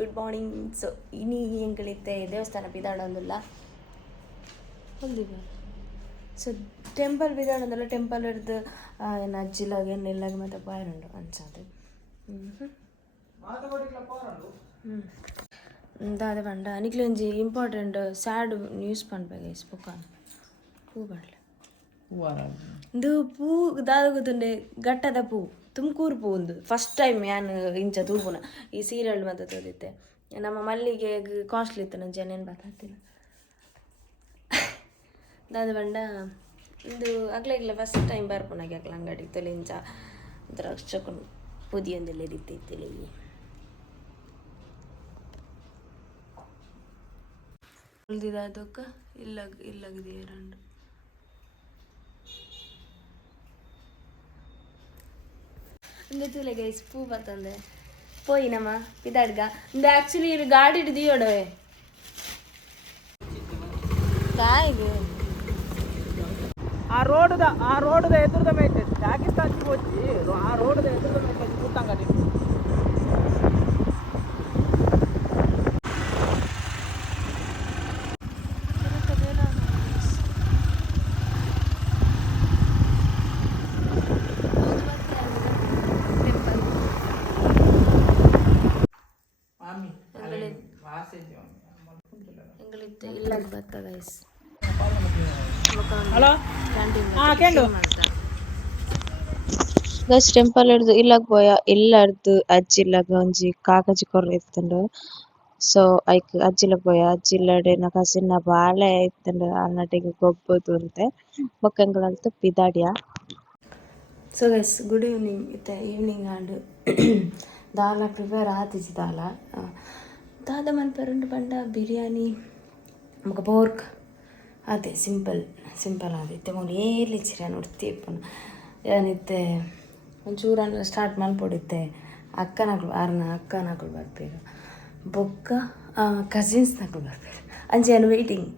Good morning. So ಇನಿ ಎಂಗಳಿತ್ತೆ ದೇವಸ್ಥಾನ ಬಿದಾಡೊಂದಿಲ್ಲ ಹೊಂದಿಗ so temple ಬಿದಾಡೊಂದಲ್ಲ temple ಹಿಡ್ದು ಏನು ಅಜ್ಜಿಲಾಗ ಎಣ್ಣೆಲ್ಲಾಗ ಮತ್ತೆ ಬಾಯರುಂಡು ಅನ್ಸದು ದಾದ ಪಂಡ ಅನಿಕ್ಲೊಂಜಿ ಇಂಪಾರ್ಟೆಂಟ್ ಸ್ಯಾಡ್ ನ್ಯೂಸ್ ಪನ್ಪೆ ಗೈಸ್ ಬುಕ್ಕಾನ್ ಪೂ ಬಾಡ್ಲೆ ಇದು ಪೂ ದಾದ ಗೊತ್ತುಂಡೆ ಗಟ್ಟದ ಪೂ ತುಮಕೂರು ಪೂ ಒಂದು ಫಸ್ಟ್ ಟೈಮ್ ಯಾನು ಇಂಚ ತೂಪುನ ಈ ಸೀರಿಯಲ್ ಮತ್ತೆ ತೋದಿತ್ತೆ ನಮ್ಮ ಮಲ್ಲಿಗೆ ಕಾಸ್ಟ್ಲಿ ಇತ್ತು ನನ್ನ ಜನೇನು ಬರ್ತಿಲ್ಲ ದಾದ ಬಂಡ ಇದು ಅಗ್ಲಾಗ್ಲ ಫಸ್ಟ್ ಟೈಮ್ ಬರ್ಪುನಾಗೆ ಅಗ್ಲ ಅಂಗಡಿ ತೊಲೆಂಚ ಒಂಥರ ಚಕೊಂಡು ಪುದಿಯೊಂದೆಲ್ಲ ಇರಿತೈತಿಲ್ಲ ಉಳ್ದಿದ್ದಕ್ಕೆ ಇಲ್ಲಗಿದೆ ಎರಡು ಗೊತ್ತಿಲ್ಲ ಗೈಸ್ ಪೂ ಬರ್ತಂದೆ പോയി നമ്മ ഇതെടുക്ക ഇത് ആക്ച്വലി ഒരു ഗാഡി ഇടുതിയോടേ ಆ ರೋಡ್ ಎದುರದ ಮೇಲೆ ಪಾಕಿಸ್ತಾನಕ್ಕೆ ಹೋಗಿ ಆ ರೋಡ್ ಎದುರದ ಮೇಲೆ ಕೂತಂಗಡಿ ಟೆಂಪಲ್ ಹಿಡ್ದು ಇಲ್ಲಾಗ ಪೋಯ ಇಲ್ಲರ್ದು ಅಜ್ಜಿಲ್ಲಾಗ ಒಂಜಿ ಕಾಕಜಿ ಕೊರ್ರೆ ಇತ್ತಂಡು ಸೊ ಐಕ್ ಅಜ್ಜಿಲ ಪೋಯ ಅಜ್ಜಿಲ್ಲಡೆ ನ ಕಸಿನ ಬಾಳೆ ಇತ್ತಂಡು ಅನ್ನಟಿಗೆ ಗೊಬ್ಬದು ಅಂತೆ ಬೊಕ್ಕಂಗಳಂತ ಪಿದಾಡಿಯ ಸೊ ಗೈಸ್ ಗುಡ್ ಈವ್ನಿಂಗ್ ಇತ್ತೆ ಈವ್ನಿಂಗ್ ಆಂಡ್ ದಾಲ ಪ್ರಿಪೇರ್ ಆತಿಜಿ ದಾದ ಮನ್ಪೇರುಂಡು ಪಂಡ ಬಿರಿಯಾನಿ ಮುಖ ಪೋರ್ಕ್ ಅದೇ ಸಿಂಪಲ್ ಆದಿತ್ತೆ ಮೊನ್ನೆ ಏರ್ಲಿಚ್ಚಿರ ನೋಡ್ತಿ ಇಪ್ಪನ ಏನಿತ್ತೆ ಒಂಚೂರನ್ನ ಸ್ಟಾರ್ಟ್ ಮಲ್ಪೊಡಿತ್ತೆ ಅಕ್ಕನಗಳು ಬರ್ಬೇಕು ಬೊಕ್ಕ ಕಸಿನ್ಸ್ ನಕಲು ಬರ್ಬೇಕು ಅಂಚೆ ಏನು ವೆಯ್ಟಿಂಗ್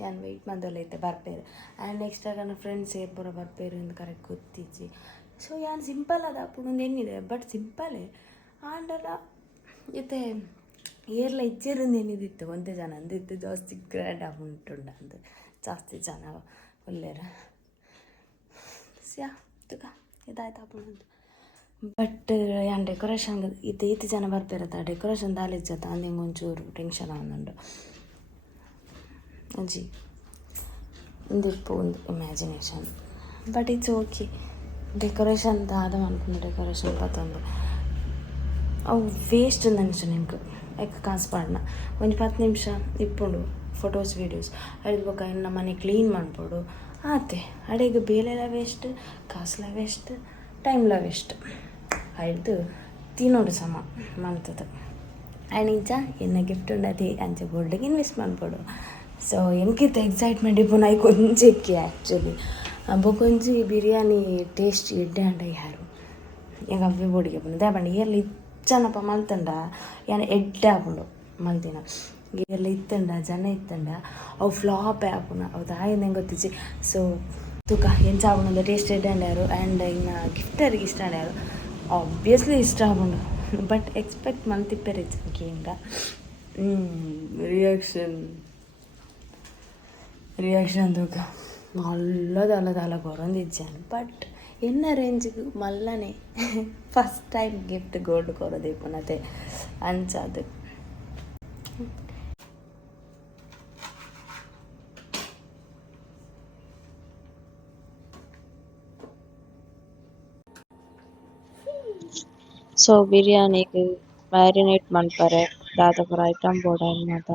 ನಾನು ವೆಯ್ಟ್ ಮಂದಲ್ಲೈತೆ ಬರ್ಪೇರು ಆ್ಯಂಡ್ ನೆಕ್ಸ್ಟ್ ನನ್ನ ಫ್ರೆಂಡ್ಸ್ ಪೂರ ಬರ್ಪೇರು ಎಂದು ಕರೆಕ್ಟ್ ಗೊತ್ತಿಜ್ಜಿ ಸೊ ಯಾನು ಸಿಂಪಲ್ ಅದ ಪುಡೊಂದು ಏನಿದೆ ಬಟ್ ಸಿಂಪಲೇ ಆಂಡಲ್ಲ ಇತ್ತೆ ಏರ್ಲ ಇಜ್ಜೇರಿಂದೇನಿದಿತ್ತು ಒಂದೇ ಜನ ಅಂದಿತ್ತು ಜಾಸ್ತಿ ಗ್ರ್ಯಾಂಡ್ ಉಂಟುಂಡ ಅಂತ ಜಾಸ್ತಿ ಜನ ಒಳ್ಳೆಯರ ಸ್ಯಾ ತುಕ ಇದಾಯ್ತು ಹಾಕೊಂಡು ಬಟ್ ಯಾನ್ ಡೆಕೋರೇಷನ್ ಇದು ಜನ ಬರ್ತಿರತ್ತ ಡೆಕೋರೇಷನ್ ದಾಲಿಜ್ಜತ್ತ ಅಂದಿಂಗೆ ಒಂಚೂರು ಟೆನ್ಷನ್ ಆಗುಂಡು ಅಜ್ಜಿ ಇಂದಿಪ್ಪು ಒಂದು imagination but it's okay decoration ದಾದ ಅನ್ಕೊಂಡು ಡೆಕೋರೇಷನ್ ಪತ್ತೊಂದು ಅವು ವೇಸ್ಟ್ ನೆನ್ಸು ನಿಮ್ಗೆ ಯಾಕೆ ಕಾಸು ಪಾಡ್ನ ಒಂದು 10 ನಿಮಿಷ ಇಪ್ಪುಂಡು ಫೋಟೋಸ್ ವೀಡಿಯೋಸ್ ಅಡ್ಬೇಕು ಇನ್ನು ಮನೆ ಕ್ಲೀನ್ ಮಾಡ್ಬೋದು ಆತೆ ಅಡೆಗೆ ಬೇಲೆಲ್ಲ ವೇಸ್ಟ್ ಕಾಸುಲ ವೇಸ್ಟ್ ಟೈಮ್ಲ ವೇಸ್ಟ್ ಹಿಡ್ದು ತಿನ್ನೋಡು ಸಮ ಮಂತದ್ದು ಆ್ಯಂಡ್ ಇಂಚ ಎನ್ನ ಗಿಫ್ಟ್ ಉಂಡತಿ ಅಂಚೆ ಗೋಲ್ಡಿಗೆ ಇನ್ವೆಸ್ಟ್ ಮಾಡ್ಬೋದು ಸೊ ಎಂಕಿತ್ತು ಎಕ್ಸೈಟ್ಮೆಂಟ್ ಇಪ್ಪು ನೈ ಕೊಂಚೆಕ್ಕಿ ಆ್ಯಕ್ಚುಲಿ ಬೊಕೊಂಜಿ ಬಿರಿಯಾನಿ ಟೇಸ್ಟ್ ಎಡ್ಡೆ ಅಂಡ ಯಾರು ಈಗ ಅವ್ವೆ ಬೋಡಿಗೆ ಬಂದು ದಾಬಂಡಿ ಎಲ್ಲಿ ಇಚ್ಚನಪ್ಪ ಮಲ್ತಂಡ ಏನು ಎಡ್ಡೆ ಹಾಕೊಂಡು ಮಲ್ತಿನ ಎಲ್ಲ ಇತ್ತಂಡ ಜನ ಇತ್ತಂಡ ಅವು ಫ್ಲಾಪೇ ಹಾಪುನ ಅವು ತಾಯಿಂದ ಹೆಂಗೆ ಗೊತ್ತಿಚ್ಚಿ ಸೊ ತುಕ ಎಂಚ ಆಗುಂಡು ಟೇಸ್ಟ್ ಎಡ್ಡೆ ಅಂಡ್ಯಾರು ಆ್ಯಂಡ್ ಇನ್ನು ಗಿಫ್ಟರಿಗೆ ಇಷ್ಟ ಅಂಡ್ಯಾರು ಆಬ್ವಿಯಸ್ಲಿ ಇಷ್ಟ ಆಗುಂಡು ಬಟ್ ಎಕ್ಸ್ಪೆಕ್ಟ್ ಮಲ್ತಿಪ್ಪೇರೆ ಹಿಂಗೆ ರಿಯಾಕ್ಷನ್ ತೂಕ ಅಲ್ಲದಲ್ಲ ಕೊರೊಂದಿಜ್ಜಾನು ಬಟ್ ಎನ್ನ ರೇಂಜಿಗೆ ಮಲ್ಲನೆ ಫಸ್ಟ್ ಟೈಮ್ ಗಿಫ್ಟ್ ಗೋಲ್ಡ್ ಕೊರೋದು ಪುನತೆ ಅಂಚದು ಸೊ ಬಿರಿಯಾನಿಗೆ ಮ್ಯಾರಿನೇಟ್ ಮನ್ಪರೆ ದಾದ ಪೂರ ಐಟಮ್ ಬೋಡಾಯಿನ್ ಮಾತ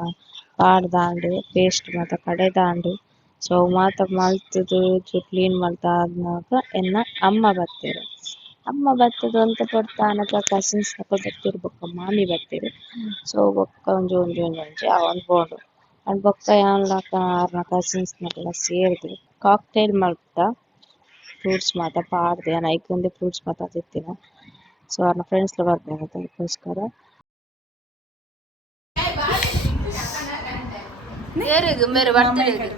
ಪಾಡ್ ದಾಂಡು ಪೇಸ್ಟ್ ಮಾತ ಕಡೆ ದಾಂಡು ಸೊ ಮಾತ ಮಲ್ತದು ಕ್ಲೀನ್ ಮಲ್ತ ಆದ್ನಾಗ ಎನ್ನ ಅಮ್ಮ ಬರ್ತದೆ ಅಂತ ಕೊಡ್ತಾನಕ ಕಸಿನ್ಸ್ ನಕ ಬರ್ತಿರು ಬೊಕ್ಕ ಮಾಮಿ ಬರ್ತಿರು ಸೊ ಬೊಕ್ಕ ಒಂಜಿ ಅವನ್ ಬೋಡು ಅಂಡ್ ಬೊಕ್ಕ ಯಾನ್ಲಕ ಆರ್ನ ಕಸಿನ್ಸ್ ನಕಲ ಸೇರ್ದು ಕಾಕ್ಟೈಲ್ ಮಲ್ತ ಫ್ರೂಟ್ಸ್ ಮಾತ ಪಾಡ್ದೆ ನಾನು ಐಕೊಂಡೆ ಫ್ರೂಟ್ಸ್ ಮಾತ ತಿತ್ತಿನ ಸೊ ಅವ್ರನ್ನ ಫ್ರೆಂಡ್ಸ್ಲ ಬರ್ಬೇಕು ಅದಕ್ಕೋಸ್ಕರ ಮೇರೆ ಬರ್ತಡೇಗೆ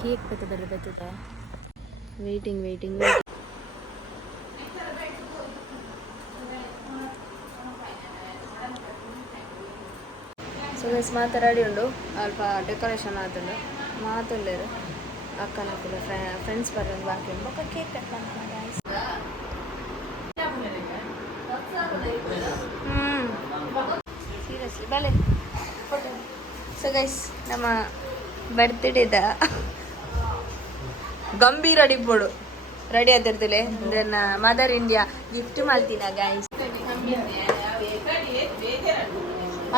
ಕೇಕ್ ಬರ್ತದೆ ವೇಟಿಂಗ್ ಸೊ ಗೈಸ್ ಮಾತಾಡಿ ಉಂಡು ಅಲ್ಪ ಡೆಕೋರೇಷನ್ ಆತುಂಡು ಮಾತುಳ್ಳೇರು ಅಕ್ಕನ ಫ್ರೆಂಡ್ಸ್ ಬರೋದು ಬಾಕಿ ಉಂಡು ಬೊಕ್ಕ ಕೇಕ್ ಕಟ್ ಮಾಡ್ತಾರೆ ಗೈಸ್. ಸೀರಿಯಸ್ಲಿ ಬಲೆ. ಸೊ ಗೈಸ್ ನಮ್ಮ ಬರ್ತ್ಡೇದ ಗಂಭೀರ ಡಿಪ್ಪೋಡು ರೆಡಿ ಆದಿರ್ತಿಲೆ ದೆನ್ ಮದರ್ ಇಂಡಿಯಾ ಗಿಫ್ಟ್ ಮಾಡ್ತೀನ ಗೈಸ್.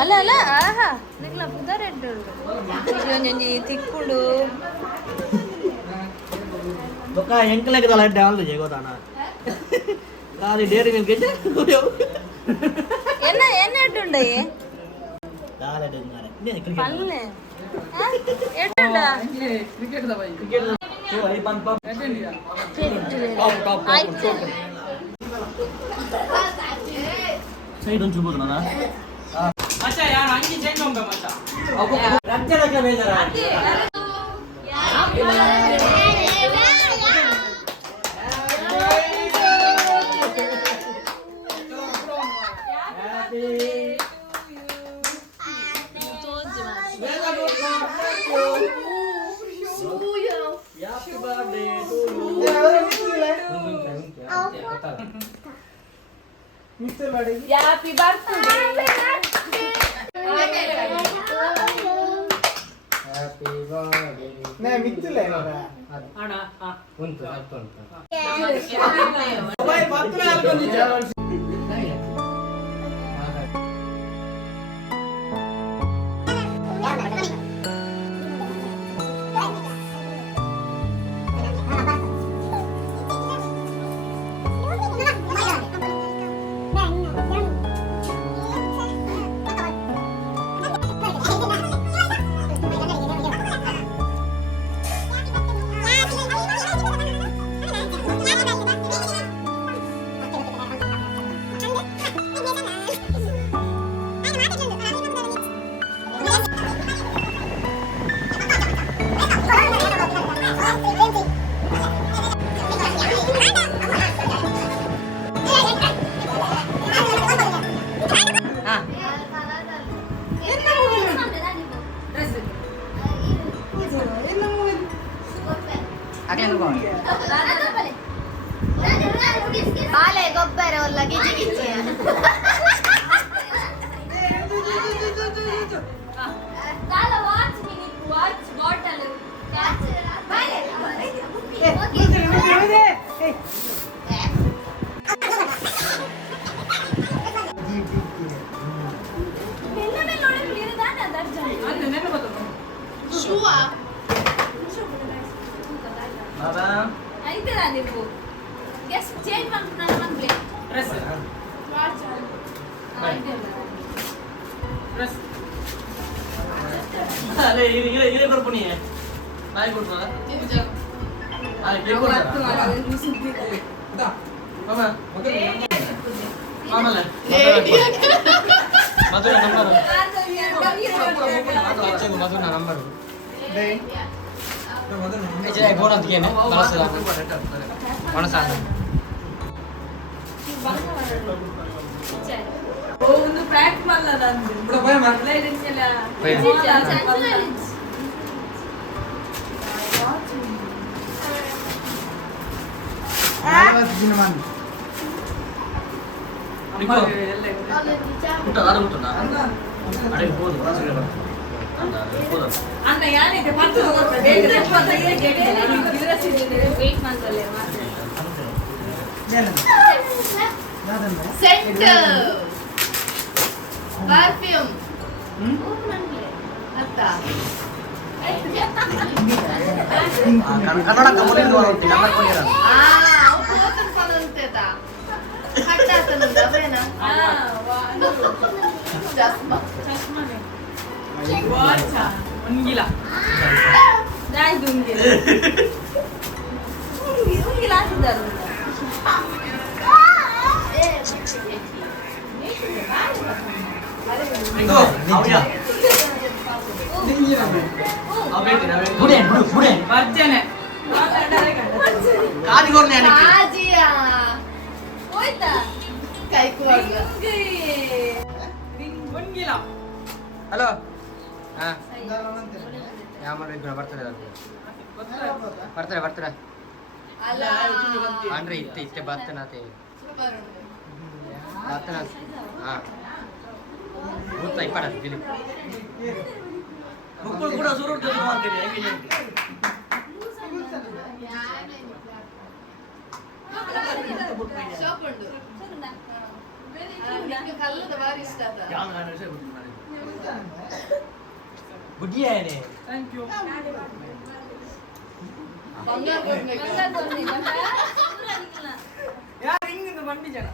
ಅಲ್ಲ ಆಹಾ ನಿಗ್ಲ ಪುದರ್ ಎಡ್ಡು ಒಂಜೊಂಜಿ ತಿಕ್ಕುಂಡು ಬೊಕ್ಕ ಎಂಕಲೆಗೆ ತಲ ಎಡ್ಡೆ ಆಲ್ದು ಜೇಗೋತಾನ ಕಾಲಿ ಡೇರಿ ಮಿಲ್ಕ್ ಇದ್ದೆ ಎನ್ನ ಎಡ್ಡುಂಡೆ ಕಾಲಡೆ ಮಾರೆ ಪಲ್ಲೆ ಎಡ್ಡುಂಡ ಕ್ರಿಕೆಟ್ ದ ಬೈ ಕ್ರಿಕೆಟ್ ಐ ಪಂಪ ಆಯ್ತು ಸೈಡ್ ಒಂದು ಚೂಬೋದು ನಾನು ಮಚ್ಚಾ ಯಾರು ಅಂಗಿ ಚೇಂಜ್ ಹೋಗ ಮಚ್ಚಾ ರಜ್ಜಲಕ್ಕೆ ಬೇಜಾರ ಹ್ಯಾಪಿ ಬರ್ತ್ಡೇ ನೇ ಮಿತ್ತುಲೆ ಅಣ್ಣ ಉಂಟು ಅರ್ಥ ಉಂಟು ಬಾಯ್ ಬರ್ತ್ಡೇ ಅಲ್ಕೊಂಡಿದ್ದೆ ಬಾಳೆ ಗೊಬ್ಬರ ಒಲ್ಲ ಗಿಜಿ ಗಿಜಿ ಆಯ್ತದ ನೀವು ಗೆಸ್ಟ್ ಚೇಂಜ್ ಮಾಡ್ತಾರೆ ನಮಗೆ ಡ್ರೆಸ್ ಡ್ರೆಸ್ ಅಲೆ ಇರೇ ಬರ್ಪುನಿ ನಾಯಿ ಕೊಡ್ತಾರ ಅಲೆ ಕೇಕ್ ಕೊಡ್ತಾರ ಮಾಮ ಮಾಮಲ್ಲ ಮಧುರ ನಂಬರ್ ಮಧುರ ನಂಬರ್ ಫೋನ್ ಅಂತೇನೆ ಮನಸ್ಸ ಒಂದು ಪ್ರಾಕ್ಟ್ ಮಾಡಲ್ಲ ಅನ್ನ ಯಾನಿದೆ ಪತ್ತು ವೇಟ್ ಮಾಡ್ತಲ್ಲ ಸೆಟ್ ಪರ್ಫ್ಯೂಮ್ ಅತ್ತ ಕನ್ನಡ ಕಮಲಿ ನಂಬರ್ ಕೊಡಿರ ಹೋತನ್ ಪದಂತೆದ ಹಟ್ಟಾತನಂದ ಅವೇನ ಚಸ್ಮಾ ಚಸ್ಮಾನೆ ವಾಚ ಒಂಗಿಲ ದಾಯ್ದು ಒಂಗಿಲ ಒಂಗಿಲ ಹಾಕಿದ್ದಾರೆ ಇದು ಹೌದಾ ಓ ಬರ್ತೇನೆ ಕಾದಿಗೋರ್ನೆ ಆಜಿಯಾ ಹೋಯ್ತಾ ಕೈಕುವಾಗ ಬಂಗಿಲ್ಲ. ಹಲೋ ಹಾ ಯಾವ ಮಾಡ್ಬೇಕು ಬರ್ತಾರೆ ಬರ್ತಾರೆ ಬರ್ತಾರೆ ಅಲ್ಲ ಅಂದ್ರೆ ಇತ್ತೆ ಇತ್ತೆ ಬರ್ತೇನಾತೆ ಸೂಪರ್ ಬರ್ತೇನ ಹಾ ಗೊತ್ತಾ ಇಪ್ಪಡ ಗಿಲಿ ಮಕ್ಕಳು ಕೂಡ ಸುರು ಮಾಡ್ತೀರಿ ಹೇಗೆ ಶಾಪ್ ಉಂಟು ನಿಮ್ಗೆ ಕಲ್ಲದ ಬಾರಿ ಇಷ್ಟ ಆತ ಬುಡ್ಡಿಯೇನೆ ಥ್ಯಾಂಕ್ ಯು. ಬಂಗಾರ ಕೊಡ್ಬೇಕು ಯಾರು ಹಿಂಗಿಂದ ಬಂಡಿ ಜನ